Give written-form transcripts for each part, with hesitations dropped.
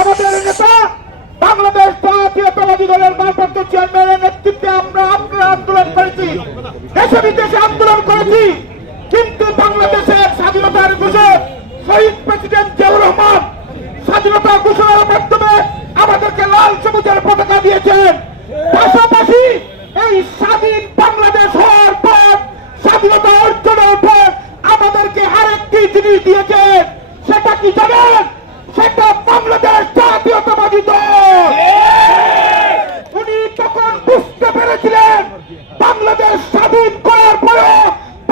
আমাদের নেতা বাংলাদেশ জাতীয়তাবাদী দলের ভারপ্রাপ্ত চেয়ারম্যানের নেতৃত্বে আমরা আপনারা আন্দোলন করেছি, দেশে বিদেশে আন্দোলন করেছি, কিন্তু বাংলাদেশের স্বাধীনতার ঘোষক শহীদ প্রেসিডেন্ট জিয়াউর রহমান স্বাধীনতা ঘোষণার মাধ্যমে আমাদেরকে লাল সবুজের পতাকা দিয়েছেন। পাশাপাশি এই স্বাধীন বাংলাদেশ হওয়ার পর, স্বাধীনতা অর্জনের পর আমাদেরকে আরেকটি জিনিস দিয়েছেন, সেটা কি জানেন? সেটা বাংলাদেশ জাতীয়তাবাদী দল। উনি তখন বুঝতে পেরেছিলেন বাংলাদেশ স্বাধীন করার পরে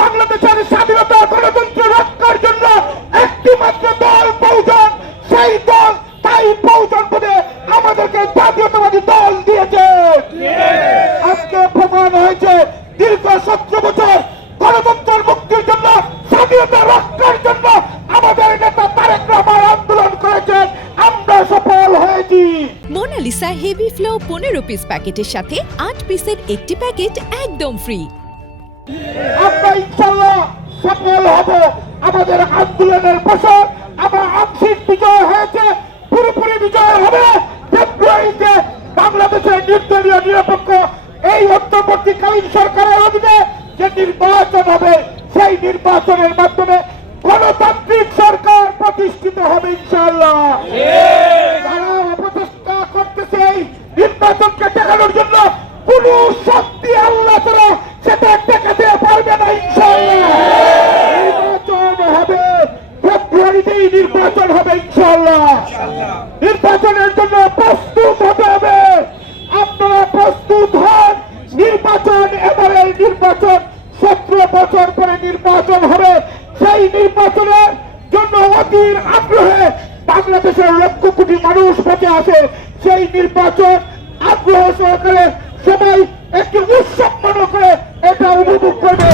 বাংলাদেশের স্বাধীনতা গণতন্ত্র রক্ষার জন্য একটি মাত্র দল প্রয়োজন, সেই দল তাই প্রয়োজন বলে আমাদেরকে জাতীয়তাবাদী দল দিয়েছে। আজকে প্রমাণ হয়েছে দীর্ঘ 17 বছর গণতন্ত্রের মুক্তির জন্য, স্বাধীনতা রক্ষার জন্য আমাদের নেতা তারেক রহমান আন্দোলন করেছেন, আমরা সফল হয়েছি। মোনালিসা হেভি ফ্লো 15 পিস প্যাকেটের সাথে 8 পিসের একটি প্যাকেট একদম ফ্রি। আমরা ইনশাআল্লাহ সফল হব। আমাদের আন্দোলনের ফসল আমার আংশিক বিজয় হয়েছে, পুরোপুরি বিজয় হবে ফেব্রুয়ারিতে বাংলাদেশের নির্দলীয় নিরপেক্ষ এই অন্তর্বর্তীকালীন সরকারের অধীনে যে নির্বাচন হবে, সেই নির্বাচনের মাধ্যমে গণতান্ত্রিক সরকার প্রতিষ্ঠিত হবে ইনশাআল্লাহ। যারা অপচেষ্টা করতেছে এই নির্বাচনকে ঠেকানোর জন্য, কোন শক্তি আল্লাহ ছাড়া সেটা ঠেকাতে পারবে না ইনশাআল্লাহ। নির্বাচন হবে ফেব্রুয়ারিতেই, নির্বাচন হবে ইনশাআল্লাহ। নির্বাচনের জন্য প্রস্তুত হতে হবে, আপনারা প্রস্তুত হন। নির্বাচন এবারে নির্বাচন 17 বছর পরে নির্বাচন হবে, সেই নির্বাচনের জন্য অধীর আগ্রহে বাংলাদেশের লক্ষ কোটি মানুষ বসে আছে। সেই নির্বাচন আগ্রহ সহকারে সবাই একটি উৎসব মনে করে এটা উপভোগ করবে।